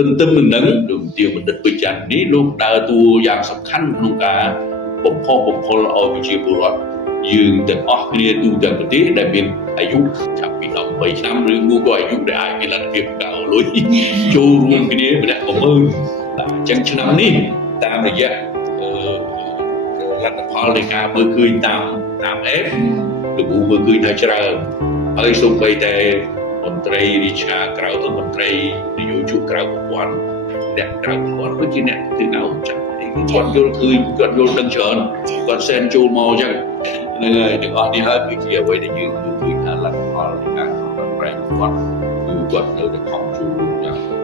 ទន្ទឹមនឹងដូចជាបណ្ឌិតពេជ្រច័ន្ទនេះលោកដើរតួយ៉ាងសំខាន់ក្នុងការបំផុសបំផុលឲ្យប្រជាពលរដ្ឋយើងទាំងអស់គ្នាទូទាំងប្រទេសដែលមានអាយុចាប់ពី18ឆ្នាំឬមួយក៏អាយុដែលអាចមានលទ្ធភាពកៅលុយចូលរួមគ្នាម្នាក់10000អញ្ចឹងឆ្នាំនេះតាមរយៈលទ្ធផលនៃការមើលឃើញតាមអេបលោកគ្រូមើលឃើញថាច្រើនហើយសូម្បីតែមន្ត្រីរាជការក្រៅទៅមន្ត្រីនយោជកក្រៅប្រព័ន្ធអ្នកក្រៅប្រព័ន្ធដូចជាអ្នកទិញអោចាស់គាត់យល់ឃើញគាត់យល់ដឹងច្រើនគាត់សែនចូលមកអញ្ចឹងហ្នឹងហើយទាំងអស់នេះហើយគឺជាអ្វីដែលយើងមើលឃើញថាលទ្ធផលនៃការប្រឹងប្រែងគាត់គឺគាត់នៅតែខំជួបយ៉ាង